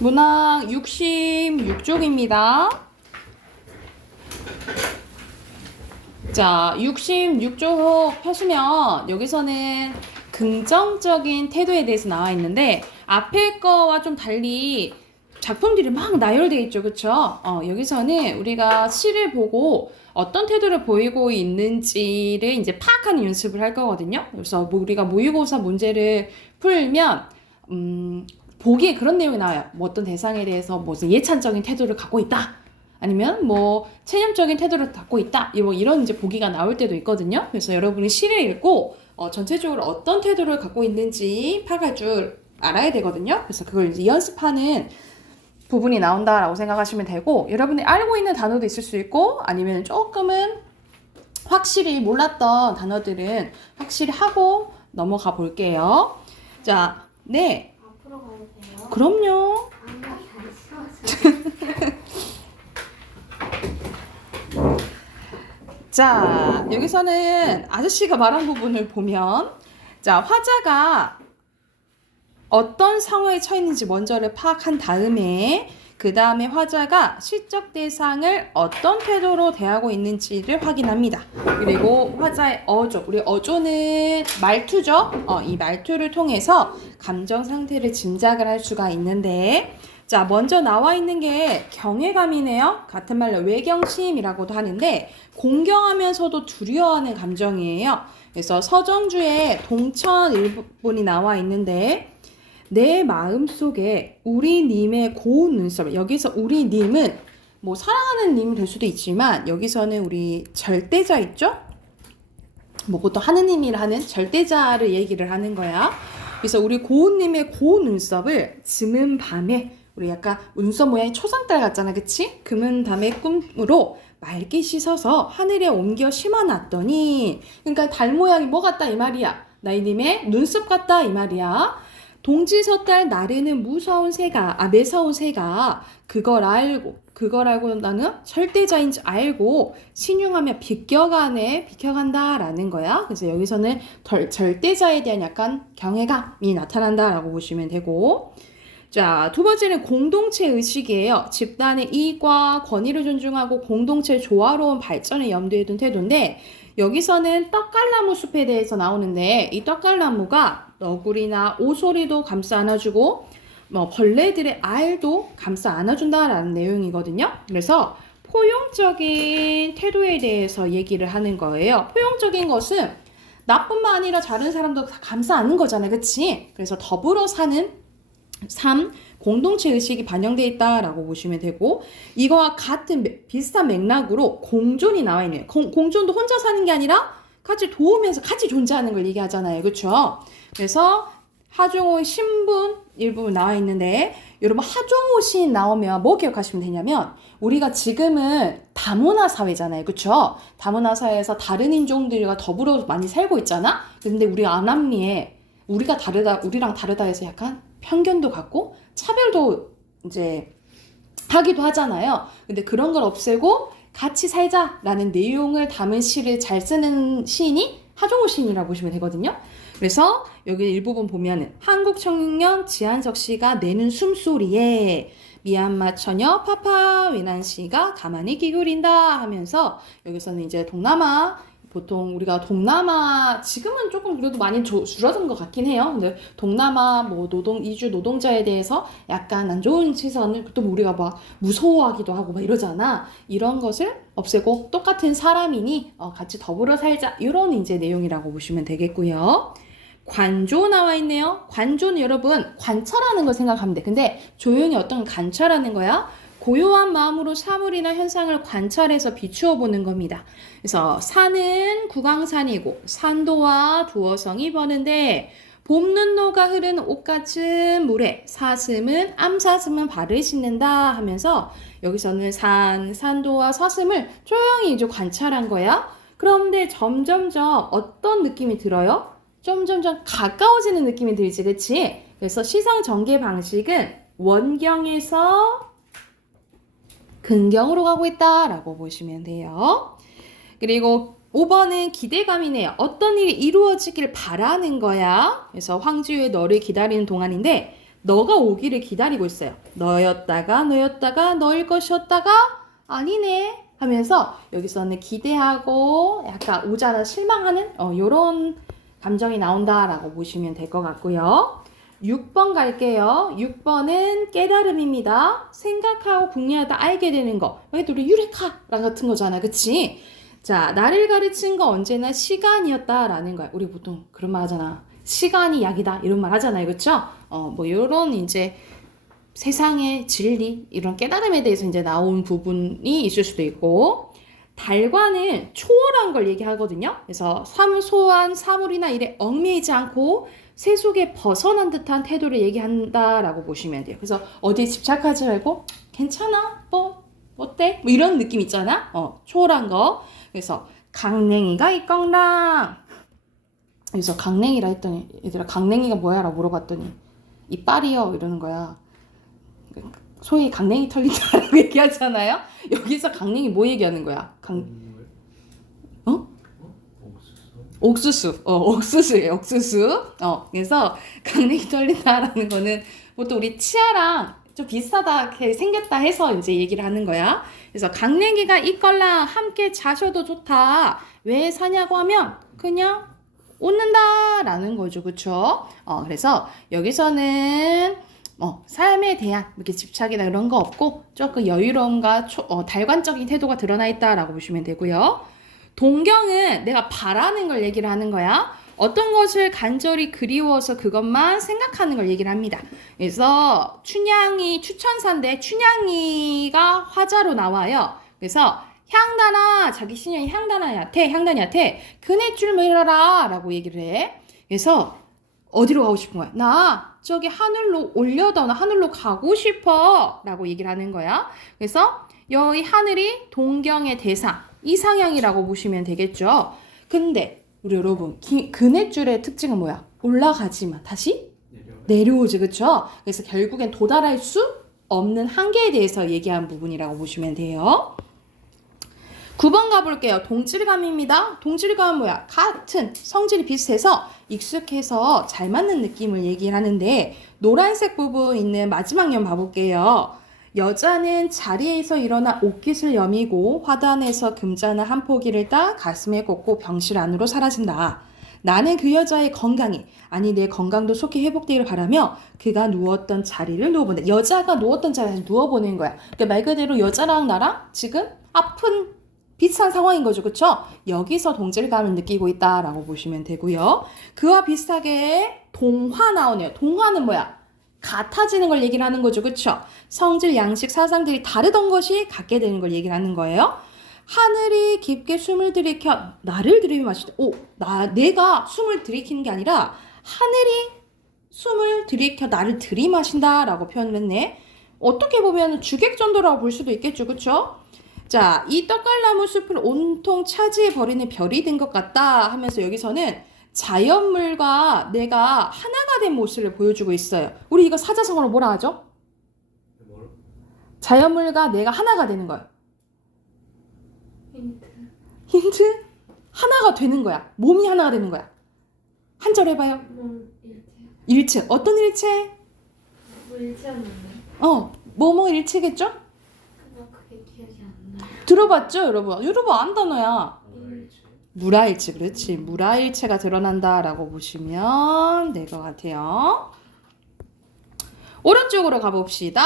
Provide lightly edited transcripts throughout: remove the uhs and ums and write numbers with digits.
문항 66쪽입니다. 자, 66쪽 펴시면 여기서는 긍정적인 태도에 대해서 나와 있는데 앞에 거와 좀 달리 작품들이 막 나열되어 있죠. 그쵸? 여기서는 우리가 시를 보고 어떤 태도를 보이고 있는지를 이제 파악하는 연습을 할 거거든요. 그래서 우리가 모의고사 문제를 풀면 보기에 그런 내용이 나와요. 뭐 어떤 대상에 대해서 무슨 예찬적인 태도를 갖고 있다. 아니면 뭐 체념적인 태도를 갖고 있다. 뭐 이런 이제 보기가 나올 때도 있거든요. 그래서 여러분이 시를 읽고 전체적으로 어떤 태도를 갖고 있는지 파악할 줄 알아야 되거든요. 그래서 그걸 이제 연습하는 부분이 나온다라고 생각하시면 되고, 여러분이 알고 있는 단어도 있을 수 있고 아니면 조금은 확실히 몰랐던 단어들은 확실히 하고 넘어가 볼게요. 자, 네. 앞으로 가도 돼요? 그럼요. 아니, 잘 써서. 자, 여기서는 아저씨가 말한 부분을 보면, 자, 화자가 어떤 상황에 처했는지 먼저를 파악한 다음에 그 다음에 화자가 시적 대상을 어떤 태도로 대하고 있는지를 확인합니다. 그리고 화자의 어조, 우리 어조는 말투죠. 이 말투를 통해서 감정 상태를 짐작을 할 수가 있는데, 자, 먼저 나와 있는 게 경외감이네요. 같은 말로 외경심이라고도 하는데 공경하면서도 두려워하는 감정이에요. 그래서 서정주의 동천 일본이 나와 있는데, 내 마음속에 우리님의 고운 눈썹, 여기서 우리님은 뭐 사랑하는 님이 될 수도 있지만 여기서는 우리 절대자 있죠? 뭐 보통 하느님이라 하는 절대자를 얘기를 하는 거야. 그래서 우리 고운님의 고운 눈썹을 즈문 밤에, 우리 약간 눈썹 모양이 초상달 같잖아, 그치? 금은 밤의 꿈으로 맑게 씻어서 하늘에 옮겨 심어놨더니, 그러니까 달 모양이 뭐 같다 이 말이야. 나이님의 눈썹 같다 이 말이야. 동지섣달 나르는 무서운 새가, 매서운 새가 그걸 알고 나는 절대자인 줄 알고 신용하며 비켜간다라는 거야. 그래서 여기서는 절대자에 대한 약간 경외감이 나타난다라고 보시면 되고, 자, 두 번째는 공동체 의식이에요. 집단의 이익과 권위를 존중하고 공동체의 조화로운 발전을 염두에 둔 태도인데, 여기서는 떡갈나무 숲에 대해서 나오는데, 이 떡갈나무가 너구리나 오소리도 감싸 안아주고 뭐 벌레들의 알도 감싸 안아준다라는 내용이거든요. 그래서 포용적인 태도에 대해서 얘기를 하는 거예요. 포용적인 것은 나뿐만 아니라 다른 사람도 다 감싸 안는 거잖아요. 그치? 그래서 더불어 사는 삶, 공동체 의식이 반영되어 있다라고 보시면 되고, 이거와 같은 비슷한 맥락으로 공존이 나와 있네요. 공존도 혼자 사는 게 아니라 같이 도우면서 같이 존재하는 걸 얘기하잖아요. 그렇죠? 그래서 하종호 신분 일부분 나와 있는데, 여러분 하종호 시인 나오면 뭐 기억하시면 되냐면, 우리가 지금은 다문화 사회잖아요. 그렇죠? 다문화 사회에서 다른 인종들과 더불어 많이 살고 있잖아. 근데 우리 안암리에 우리가 다르다, 우리랑 다르다 해서 약간 편견도 갖고 차별도 이제 하기도 하잖아요. 근데 그런 걸 없애고 같이 살자라는 내용을 담은 시를 잘 쓰는 시인이 하종호 시인이라고 보시면 되거든요. 그래서 여기 일부분 보면은 한국 청년 지한석 씨가 내는 숨소리에 미얀마 처녀 파파 위난 씨가 가만히 기울인다 하면서, 여기서는 이제 동남아, 보통 우리가 동남아 지금은 조금 그래도 많이 줄어든 것 같긴 해요. 근데 동남아 뭐 이주 노동자에 대해서 약간 안 좋은 시선을 또 우리가 막 무서워하기도 하고 막 이러잖아. 이런 것을 없애고 똑같은 사람이니 같이 더불어 살자, 이런 이제 내용이라고 보시면 되겠고요. 관조 나와 있네요. 관조는 여러분 관찰하는 걸 생각하면 돼. 근데 조용히 어떤 관찰하는 거야? 고요한 마음으로 사물이나 현상을 관찰해서 비추어 보는 겁니다. 그래서 산은 구강산이고 산도와 두어성이 버는데 봄눈노가 흐르는 옷 같은 물에 암사슴은 발을 씻는다 하면서, 여기서는 산도와 사슴을 조용히 이제 관찰한 거야. 그런데 점점점 어떤 느낌이 들어요? 점점점 가까워지는 느낌이 들지, 그치? 그래서 시성 전개 방식은 원경에서 근경으로 가고 있다라고 보시면 돼요. 그리고 5번은 기대감이네요. 어떤 일이 이루어지길 바라는 거야. 그래서 황지우의 너를 기다리는 동안인데, 너가 오기를 기다리고 있어요. 너였다가 너일 것이었다가 아니네 하면서 여기서는 기대하고 약간 오자라 실망하는 요런 감정이 나온다라고 보시면 될 것 같고요. 6번 갈게요. 6번은 깨달음입니다. 생각하고 궁리하다 알게 되는 거. 여기도 우리 유레카 같은 거잖아. 그치? 자, 나를 가르친 거 언제나 시간이었다라는 거야. 우리 보통 그런 말 하잖아. 시간이 약이다. 이런 말 하잖아요. 그쵸? 뭐 요런 이제 세상의 진리 이런 깨달음에 대해서 이제 나온 부분이 있을 수도 있고 달관은 초월한 걸 얘기하거든요. 그래서 소소한 사물이나 일에 얽매이지 않고 세속에 벗어난 듯한 태도를 얘기한다라고 보시면 돼요. 그래서 어디에 집착하지 말고 괜찮아, 뭐 어때? 뭐 이런 느낌 있잖아. 초월한 거. 그래서 강냉이가 있건랑. 그래서 강냉이라 했더니 얘들아 강냉이가 뭐야? 라고 물어봤더니 이빨이요 이러는 거야. 소위 강냉이 털린다라고 얘기하잖아요. 여기서 강냉이 뭐 얘기하는 거야? 옥수수예요, 옥수수. 그래서 강냉이 털린다라는 거는 보통 우리 치아랑 좀 비슷하게 생겼다 해서 이제 얘기를 하는 거야. 그래서 강냉이가 있걸랑 함께 자셔도 좋다. 왜 사냐고 하면 그냥 웃는다라는 거죠, 그쵸? 그래서 여기서는 삶에 대한 이렇게 집착이나 이런 거 없고 조금 여유로움과 달관적인 태도가 드러나 있다라고 보시면 되고요. 동경은 내가 바라는 걸 얘기를 하는 거야. 어떤 것을 간절히 그리워서 그것만 생각하는 걸 얘기를 합니다. 그래서 춘향이 추천사인데 춘향이가 화자로 나와요. 그래서 향단아, 자기 신녀인 향단이한테 그네줄 밀어라 라고 얘기를 해. 그래서 어디로 가고 싶은 거야? 나 저기 하늘로 올려다 나 하늘로 가고 싶어 라고 얘기를 하는 거야. 그래서 여기 하늘이 동경의 대상 이상향이라고 보시면 되겠죠. 근데 우리 여러분 그네줄의 특징은 뭐야? 올라가지만 다시 내려오지, 그쵸? 그래서 결국엔 도달할 수 없는 한계에 대해서 얘기한 부분이라고 보시면 돼요. 9번 가볼게요. 동질감입니다. 동질감은 뭐야? 같은 성질이 비슷해서 익숙해서 잘 맞는 느낌을 얘기를 하는데 노란색 부분 있는 마지막 면 봐볼게요. 여자는 자리에서 일어나 옷깃을 여미고 화단에서 금자나 한 포기를 따 가슴에 꽂고 병실 안으로 사라진다. 나는 그 여자의 건강이 아니 내 건강도 속히 회복되기를 바라며 그가 누웠던 자리를 누워본다. 여자가 누웠던 자리에 누워보는 거야. 그러니까 말 그대로 여자랑 나랑 지금 아픈 비슷한 상황인 거죠. 그쵸? 여기서 동질감을 느끼고 있다라고 보시면 되고요. 그와 비슷하게 동화 나오네요. 동화는 뭐야? 같아지는 걸 얘기를 하는 거죠. 그쵸? 성질, 양식, 사상들이 다르던 것이 같게 되는 걸 얘기를 하는 거예요. 하늘이 깊게 숨을 들이켜 나를 들이마시다. 내가 숨을 들이키는 게 아니라 하늘이 숨을 들이켜 나를 들이마신다라고 표현을 했네. 어떻게 보면 주객전도라고 볼 수도 있겠죠. 그쵸? 자, 이 떡갈나무 숲을 온통 차지해버리는 별이 된 것 같다 하면서 여기서는 자연물과 내가 하나가 된 모습을 보여주고 있어요. 우리 이거 사자성어로 뭐라 하죠? 자연물과 내가 하나가 되는 거예요. 힌트? 하나가 되는 거야. 몸이 하나가 되는 거야. 한 절 해봐요. 일체. 어떤 일체? 일체였는데. 뭐뭐 일체겠죠? 그게 기억이 안 나요. 들어봤죠, 여러분? 여러분 안 단어야. 무라일체, 그렇지. 무라일체가 드러난다라고 보시면 될 것 같아요. 오른쪽으로 가봅시다.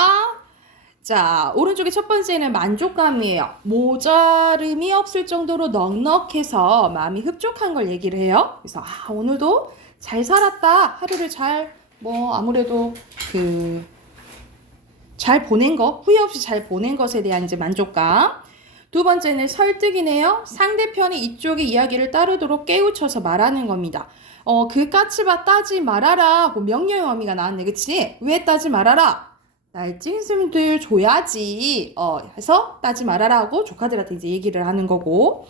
자, 오른쪽에 첫 번째는 만족감이에요. 모자름이 없을 정도로 넉넉해서 마음이 흡족한 걸 얘기를 해요. 그래서 오늘도 잘 살았다. 하루를 아무래도 잘 보낸 거, 후회 없이 잘 보낸 것에 대한 이제 만족감. 두 번째는 설득이네요. 상대편이 이쪽의 이야기를 따르도록 깨우쳐서 말하는 겁니다. 그 까치바 따지 말아라 하고 명령의 어미가 나왔네. 그치? 왜 따지 말아라? 날짐승들 줘야지. 해서 따지 말아라 하고 조카들한테 이제 얘기를 하는 거고.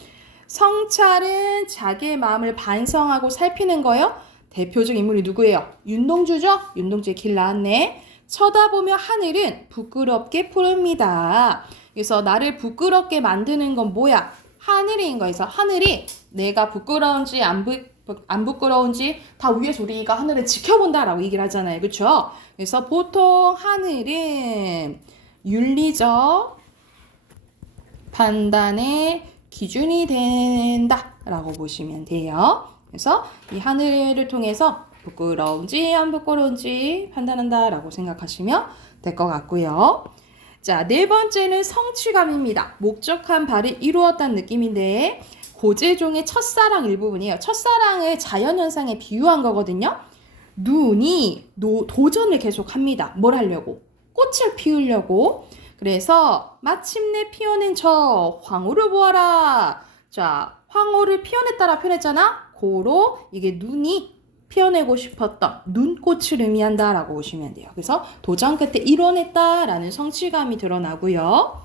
성찰은 자기의 마음을 반성하고 살피는 거예요. 대표적 인물이 누구예요? 윤동주죠? 윤동주의 길 나왔네. 쳐다보며 하늘은 부끄럽게 푸릅니다. 그래서 나를 부끄럽게 만드는 건 뭐야? 하늘인 거에서 하늘이 내가 부끄러운지 안 안 부끄러운지 다 위에서 우리가 하늘을 지켜본다라고 얘기를 하잖아요. 그렇죠? 그래서 보통 하늘은 윤리적 판단의 기준이 된다라고 보시면 돼요. 그래서 이 하늘을 통해서 부끄러운지 안 부끄러운지 판단한다라고 생각하시면 될 것 같고요. 자, 네 번째는 성취감입니다. 목적한 바를 이루었다는 느낌인데 고재종의 첫사랑 일부분이에요. 첫사랑을 자연현상에 비유한 거거든요. 눈이 도전을 계속합니다. 뭘 하려고? 꽃을 피우려고. 그래서 마침내 피어낸 저 황후를 보아라. 자, 황후를 피어냈다라 표현했잖아. 고로 이게 눈이 피어내고 싶었던 눈꽃을 의미한다라고 보시면 돼요. 그래서 도전 끝에 이뤄냈다라는 성취감이 드러나고요.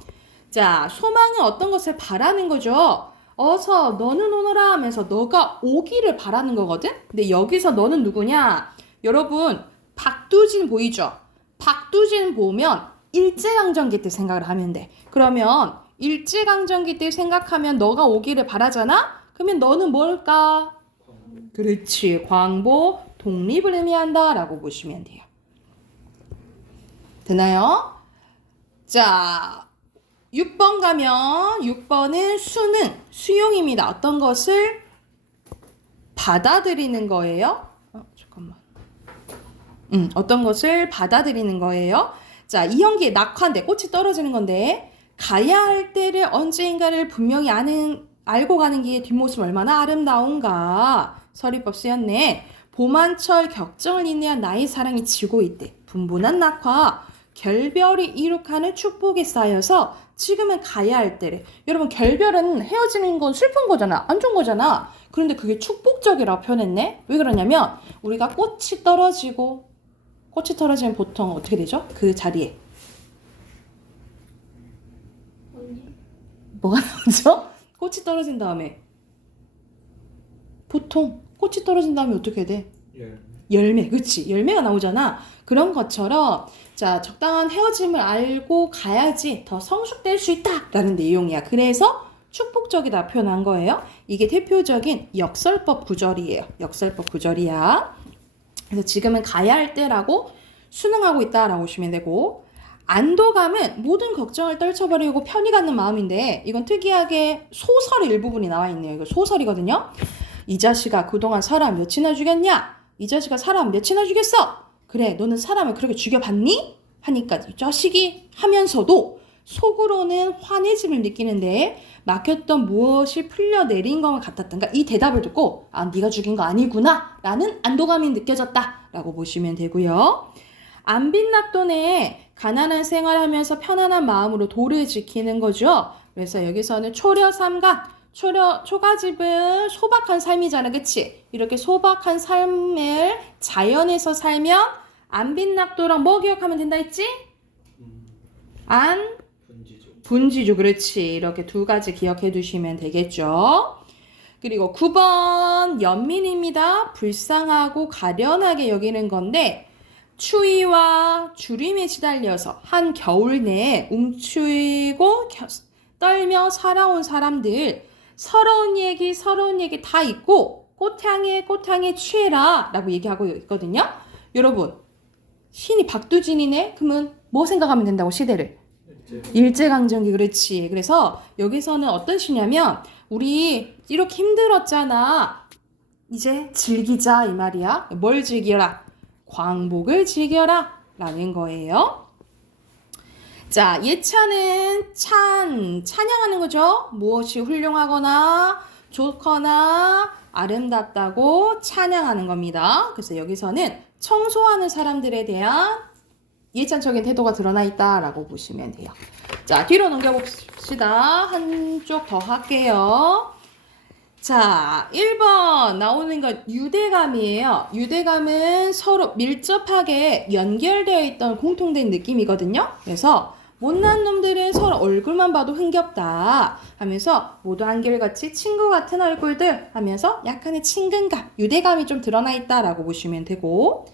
자, 소망은 어떤 것을 바라는 거죠. 어서 너는 오너라 하면서 너가 오기를 바라는 거거든. 근데 여기서 너는 누구냐? 여러분 박두진 보이죠? 박두진 보면 일제강점기 때 생각을 하면 돼. 그러면 일제강점기 때 생각하면 너가 오기를 바라잖아? 그러면 너는 뭘까? 그렇지. 광복, 독립을 의미한다 라고 보시면 돼요. 되나요? 자, 6번 가면 6번은 수능, 수용입니다. 어떤 것을 받아들이는 거예요. 잠깐만. 어떤 것을 받아들이는 거예요. 자, 이형기의 낙화인데 꽃이 떨어지는 건데 가야 할 때를 언제인가를 분명히 알고 가는 길의 뒷모습 얼마나 아름다운가. 서리법 쓰였네. 봄한철 격정을 인내한 나의 사랑이 지고 있대. 분분한 낙화, 결별이 이룩하는 축복에 쌓여서 지금은 가야 할 때래. 여러분 결별은 헤어지는 건 슬픈 거잖아. 안 좋은 거잖아. 그런데 그게 축복적이라고 표현했네. 왜 그러냐면 우리가 꽃이 떨어지면 보통 어떻게 되죠? 그 자리에 언니? 뭐가 나오죠? 꽃이 떨어진 다음에 보통 꽃이 떨어진 다음에 어떻게 돼? 열매, 그치? 열매가 나오잖아. 그런 것처럼 자, 적당한 헤어짐을 알고 가야지 더 성숙될 수 있다라는 내용이야. 그래서 축복적이다 표현한 거예요. 이게 대표적인 역설법 구절이에요. 역설법 구절이야. 그래서 지금은 가야 할 때라고 순응하고 있다라고 보시면 되고, 안도감은 모든 걱정을 떨쳐버리고 편히 갖는 마음인데 이건 특이하게 소설의 일부분이 나와 있네요. 이거 소설이거든요. 이 자식아 그동안 사람 몇이나 죽였냐? 이 자식아 사람 몇이나 죽였어? 그래 너는 사람을 그렇게 죽여봤니? 하니까 이 자식이 하면서도 속으로는 환해짐을 느끼는데 막혔던 무엇이 풀려내린 것만 같았던가. 이 대답을 듣고 아 네가 죽인 거 아니구나 라는 안도감이 느껴졌다 라고 보시면 되고요. 안빈낙돈에 가난한 생활하면서 편안한 마음으로 도를 지키는 거죠. 그래서 여기서는 초려삼간 초가집은 소박한 삶이잖아. 그치? 이렇게 소박한 삶을 자연에서 살면 안빈낙도랑 뭐 기억하면 된다 했지? 분지주. 그렇지. 이렇게 두 가지 기억해 두시면 되겠죠. 그리고 9번 연민입니다. 불쌍하고 가련하게 여기는 건데 추위와 주림에 시달려서 한 겨울 내에 움츠리고 떨며 살아온 사람들 서러운 얘기 다 있고 꽃향에 취해라 라고 얘기하고 있거든요. 여러분 신이 박두진이네. 그러면 뭐 생각하면 된다고 시대를? 일제강점기. 그렇지. 그래서 여기서는 어떤 시냐면 우리 이렇게 힘들었잖아. 이제 즐기자 이 말이야. 뭘 즐겨라? 광복을 즐겨라 라는 거예요. 자, 예찬은 찬양하는 거죠. 무엇이 훌륭하거나 좋거나 아름답다고 찬양하는 겁니다. 그래서 여기서는 청소하는 사람들에 대한 예찬적인 태도가 드러나 있다라고 보시면 돼요. 자, 뒤로 넘겨봅시다. 한쪽 더 할게요. 자, 1번 나오는 건 유대감이에요. 유대감은 서로 밀접하게 연결되어 있던 공통된 느낌이거든요. 그래서 못난 놈들은 서로 얼굴만 봐도 흥겹다 하면서 모두 한결같이 친구 같은 얼굴들 하면서 약간의 친근감, 유대감이 좀 드러나 있다라고 보시면 되고,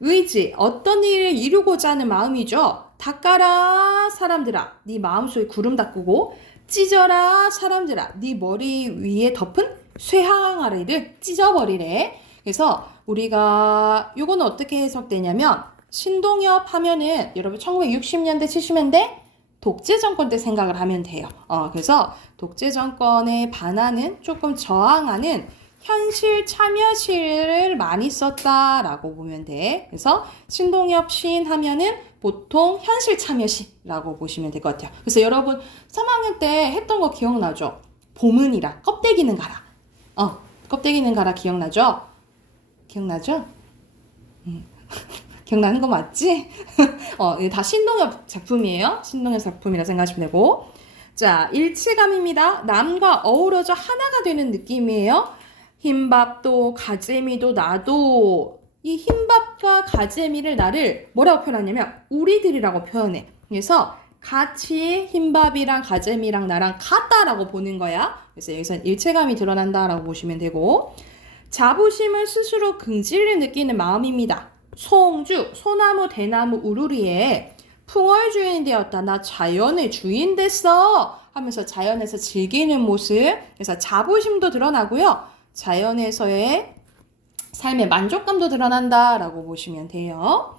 의지, 어떤 일을 이루고자 하는 마음이죠. 닦아라 사람들아 네 마음속에 구름 닦고, 찢어라 사람들아 네 머리 위에 덮은 쇠항아리를 찢어버리래. 그래서 우리가 요거는 어떻게 해석되냐면 신동엽 하면은 여러분 1960년대 70년대 독재 정권 때 생각을 하면 돼요. 그래서 독재 정권에 반하는 조금 저항하는 현실 참여시를 많이 썼다라고 보면 돼. 그래서 신동엽 시인 하면은 보통 현실 참여시라고 보시면 될 것 같아요. 그래서 여러분 3학년 때 했던 거 기억나죠? 보문이랑 껍데기는 가라. 껍데기는 가라 기억나죠? 기억나죠? 기억나는 거 맞지? 다 신동엽 작품이에요. 신동엽 작품이라 생각하시면 되고. 자, 일치감입니다. 남과 어우러져 하나가 되는 느낌이에요. 흰밥도 가재미도 나도 이 흰밥과 가재미를 나를 뭐라고 표현하냐면 우리들이라고 표현해. 그래서 같이 흰밥이랑 가재미랑 나랑 같다라고 보는 거야. 그래서 여기서 일체감이 드러난다라고 보시면 되고 자부심을 스스로 긍지를 느끼는 마음입니다. 송주, 소나무, 대나무, 우루리에 풍월 주인이 되었다. 나 자연의 주인 됐어. 하면서 자연에서 즐기는 모습. 그래서 자부심도 드러나고요. 자연에서의 삶의 만족감도 드러난다라고 보시면 돼요.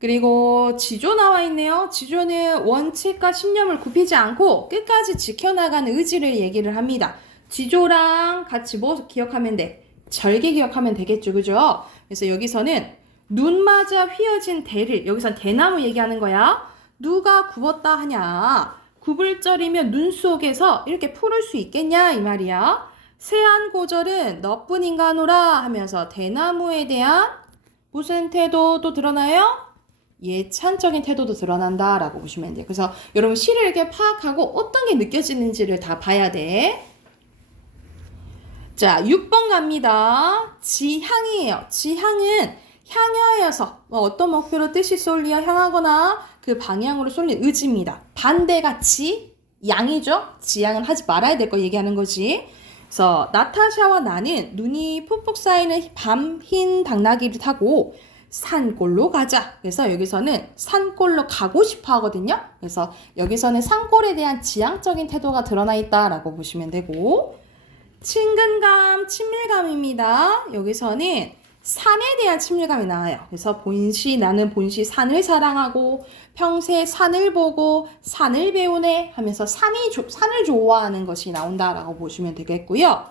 그리고 지조 나와 있네요. 지조는 원칙과 신념을 굽히지 않고 끝까지 지켜나가는 의지를 얘기를 합니다. 지조랑 같이 뭐 기억하면 돼? 절개 기억하면 되겠죠. 그죠? 그래서 여기서는 눈 맞아 휘어진 대를 여기선 대나무 얘기하는 거야. 누가 굽었다 하냐. 굽을 절이면 눈 속에서 이렇게 풀을 수 있겠냐 이 말이야. 세안고절은 너뿐인가노라 하면서 대나무에 대한 무슨 태도도 드러나요? 예찬적인 태도도 드러난다라고 보시면 돼요. 그래서 여러분 시를 이렇게 파악하고 어떤 게 느껴지는지를 다 봐야 돼. 자, 6번 갑니다. 지향이에요. 지향은 향하여서 어떤 목표로 뜻이 쏠리어 향하거나 그 방향으로 쏠린 의지입니다. 반대가 양이죠. 지향은 하지 말아야 될 거 얘기하는 거지. 그래서 나타샤와 나는 눈이 푹푹 쌓이는 밤 흰 당나귀를 타고 산골로 가자. 그래서 여기서는 산골로 가고 싶어 하거든요. 그래서 여기서는 산골에 대한 지향적인 태도가 드러나 있다라고 보시면 되고 친근감, 친밀감입니다. 여기서는 산에 대한 친밀감이 나와요. 그래서 나는 본시 산을 사랑하고 평생 산을 보고 산을 배우네 하면서 산을 좋아하는 것이 나온다라고 보시면 되겠고요.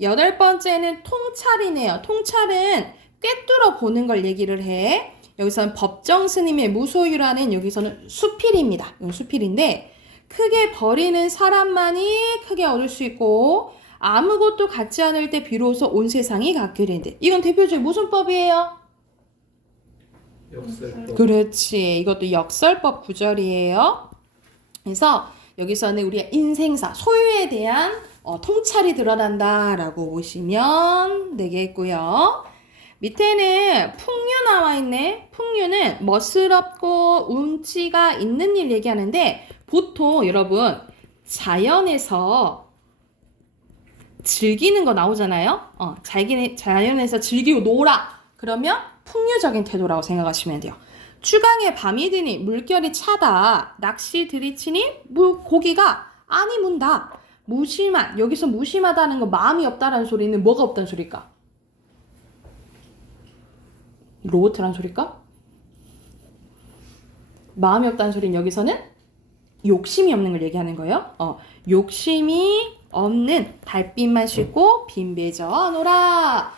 8번째는 통찰이네요. 통찰은 꿰뚫어 보는 걸 얘기를 해. 여기서는 법정 스님의 무소유라는 여기서는 수필입니다. 이건 수필인데 크게 버리는 사람만이 크게 얻을 수 있고 아무것도 갖지 않을 때 비로소 온 세상이 갖게 된대. 이건 대표적인 무슨 법이에요? 역설법. 그렇지. 이것도 역설법 구절이에요. 그래서 여기서는 우리가 인생사, 소유에 대한 통찰이 드러난다라고 보시면 되겠고요. 밑에는 풍류 나와 있네. 풍류는 멋스럽고 운치가 있는 일 얘기하는데 보통 여러분 자연에서 즐기는 거 나오잖아요. 자연에서 즐기고 놀아. 그러면 풍류적인 태도라고 생각하시면 돼요. 추강에 밤이 드니 물결이 차다. 낚시 들이치니 고기가 안이 문다. 여기서 무심하다는 거 마음이 없다라는 소리는 뭐가 없다는 소리일까? 로봇이라는 소리일까? 마음이 없다는 소리는 여기서는 욕심이 없는 걸 얘기하는 거예요. 욕심이 없는 달빛만 싣고 빈배져 노라.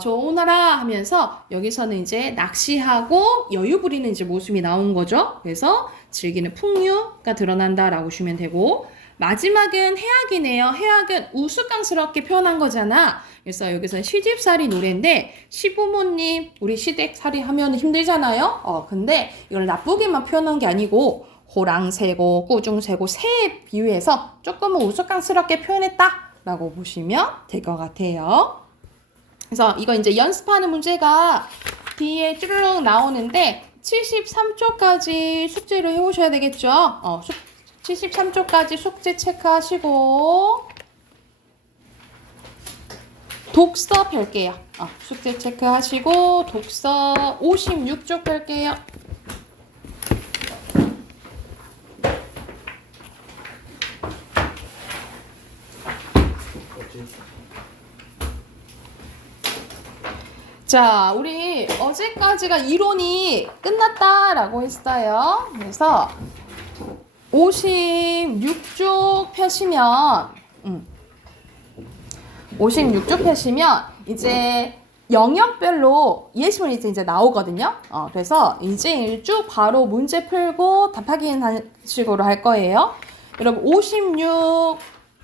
좋으나라 하면서 여기서는 이제 낚시하고 여유 부리는 이제 모습이 나온 거죠. 그래서 즐기는 풍류가 드러난다라고 보시면 되고 마지막은 해악이네요. 해악은 우스꽝스럽게 표현한 거잖아. 그래서 여기서는 시집살이 노래인데 시부모님 우리 시댁살이 하면 힘들잖아요. 근데 이걸 나쁘게만 표현한 게 아니고 호랑새고 꾸중새고 새에 비유해서 조금은 우스꽝스럽게 표현했다라고 보시면 될 것 같아요. 그래서 이거 이제 연습하는 문제가 뒤에 쭈르륵 나오는데 73쪽까지 숙제로 해오셔야 되겠죠. 73쪽까지 숙제 체크하시고 독서 펼게요. 숙제 체크하시고 독서 56쪽 펼게요. 뭐지? 자, 우리 어제까지가 이론이 끝났다라고 했어요. 그래서 56쪽 펴시면 56쪽 펴시면 이제 영역별로 예시문이 이제 나오거든요. 그래서 이제 쭉 바로 문제 풀고 답하기 식으로 할 거예요. 여러분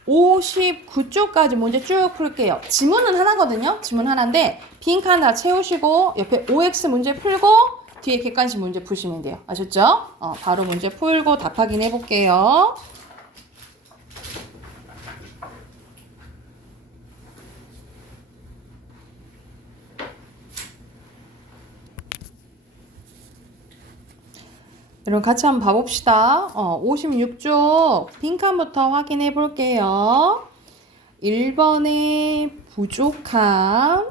59쪽까지 문제 쭉 풀게요. 지문은 하나거든요. 지문 하나인데 빈 칸 다 채우시고 옆에 OX 문제 풀고 뒤에 객관식 문제 푸시면 돼요. 아셨죠? 바로 문제 풀고 답하기 해볼게요. 여러분 같이 한번 봐봅시다. 56쪽 빈칸부터 확인해 볼게요. 1번에 부족함,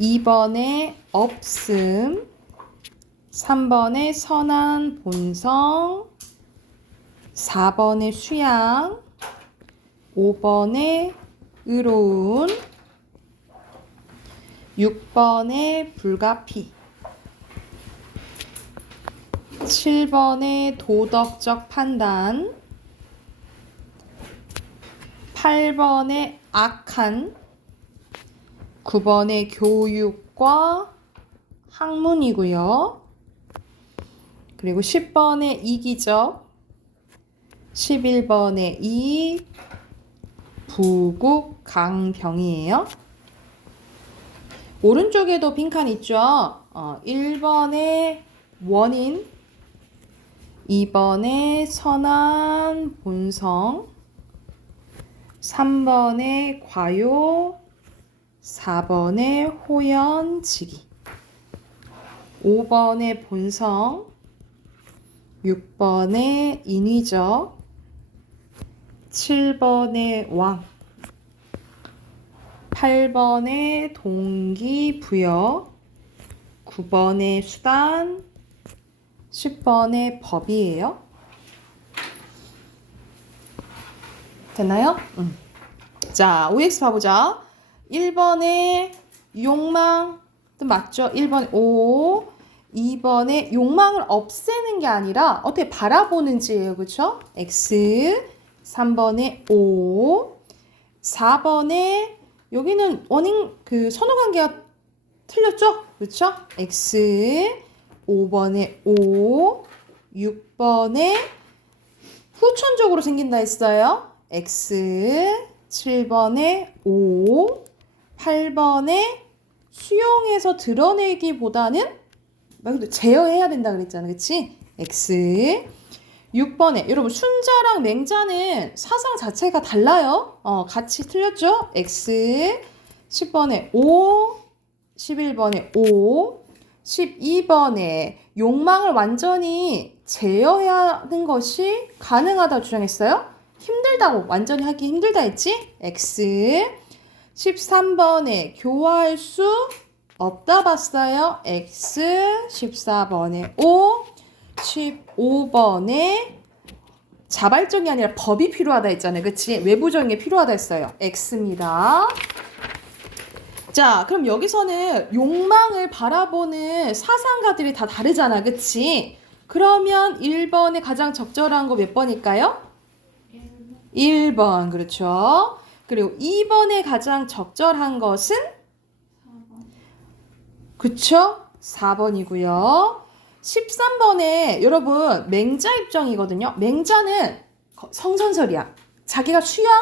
2번에 없음, 3번에 선한 본성, 4번에 수양, 5번에 의로운, 6번에 불가피, 7번에 도덕적 판단, 8번에 악한, 9번에 교육과 학문이고요. 그리고 10번에 이기적, 11번에 이 부국 강병이에요. 오른쪽에도 빈칸 있죠. 1번에 원인, 2번에 선한 본성, 3번에 과요, 4번에 호연지기, 5번에 본성, 6번에 인위적, 7번에 왕, 8번에 동기부여, 9번에 수단, 10번에 법이에요. 됐나요? 자, OX 봐보자. 1번에 욕망, 맞죠? 1번에 O, 2번에 욕망을 없애는 게 아니라 어떻게 바라보는지예요. 그쵸? X, 3번에 O, 4번에 여기는 원인 선호관계가 틀렸죠? 그쵸? X, 5번에 O, 6번에 후천적으로 생긴다 했어요. X, 7번에 O, 8번에 수용해서 드러내기보다는 제어해야 된다 그랬잖아. 그치? X, 6번에 여러분 순자랑 맹자는 사상 자체가 달라요. 같이 틀렸죠? X, 10번에 O, 11번에 O, 12번에 욕망을 완전히 제어해야 하는 것이 가능하다고 주장했어요. 힘들다고, 완전히 하기 힘들다 했지? X. 13번에 교화할 수 없다 봤어요. X. 14번에 O. 15번에 자발적이 아니라 법이 필요하다 했잖아요. 그치? 외부적인 게 필요하다 했어요. X입니다. 자, 그럼 여기서는 욕망을 바라보는 사상가들이 다 다르잖아. 그치? 그러면 1번에 가장 적절한 거 몇 번일까요? 1번. 그렇죠. 그리고 2번에 가장 적절한 것은? 4번. 그쵸? 4번이고요. 13번에 여러분 맹자 입장이거든요. 맹자는 성선설이야. 자기가 수양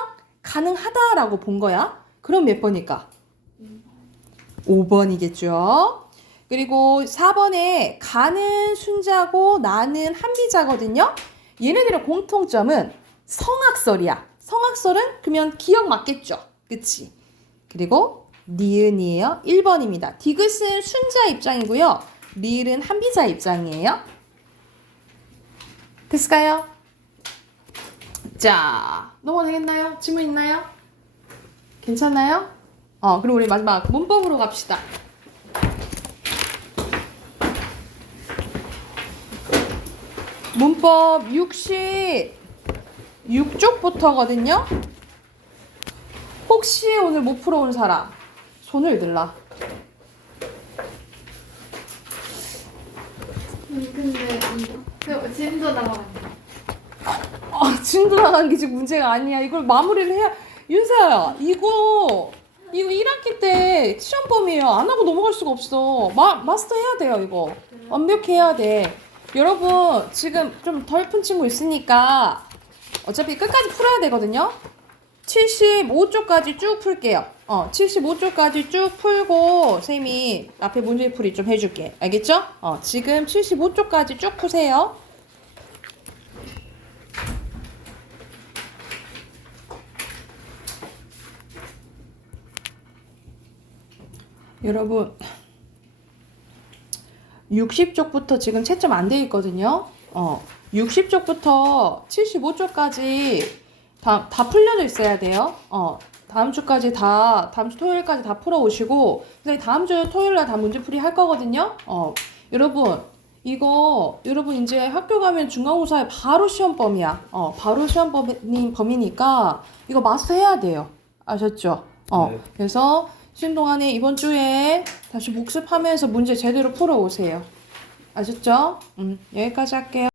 가능하다라고 본 거야. 그럼 몇 번일까? 5번이겠죠. 그리고 4번에 가는 순자고 나는 한비자거든요. 얘네들의 공통점은 성악설이야. 성악설은 그러면 기억 맞겠죠. 그치? 그리고 니은이에요. 1번입니다. 디귿은 순자 입장이고요. 리을은 한비자 입장이에요. 됐을까요? 자, 넘어가겠나요? 질문 있나요? 괜찮나요? 그리고 우리 마지막 문법으로 갑시다. 문법 66쪽부터거든요. 혹시 오늘 못 풀어온 사람 손을 들라. 근데 그 진도 나왔네. 진도 나가는 게 지금 문제가 아니야. 이걸 마무리를 해야. 윤서야, 이거 1학기 때 시험범위에요. 안 하고 넘어갈 수가 없어. 마스터 해야 돼요, 이거. 완벽해야 돼. 여러분, 지금 좀 덜 푼 친구 있으니까 어차피 끝까지 풀어야 되거든요. 75쪽까지 쭉 풀게요. 75쪽까지 쭉 풀고 쌤이 앞에 문제풀이 좀 해줄게. 알겠죠? 지금 75쪽까지 쭉 푸세요. 여러분 60쪽부터 지금 채점 안 돼 있거든요. 60쪽부터 75쪽까지 다 풀려져 있어야 돼요. 다음 주 토요일까지 다 풀어 오시고, 선생님 다음 주 토요일날 다 문제풀이 할 거거든요. 여러분, 여러분 이제 학교 가면 중간고사에 바로 시험범위야. 바로 시험범위니까 이거 마스터 해야 돼요. 아셨죠? 네. 그래서 쉬는 동안에 이번 주에 다시 복습하면서 문제 제대로 풀어 오세요. 아셨죠? 여기까지 할게요.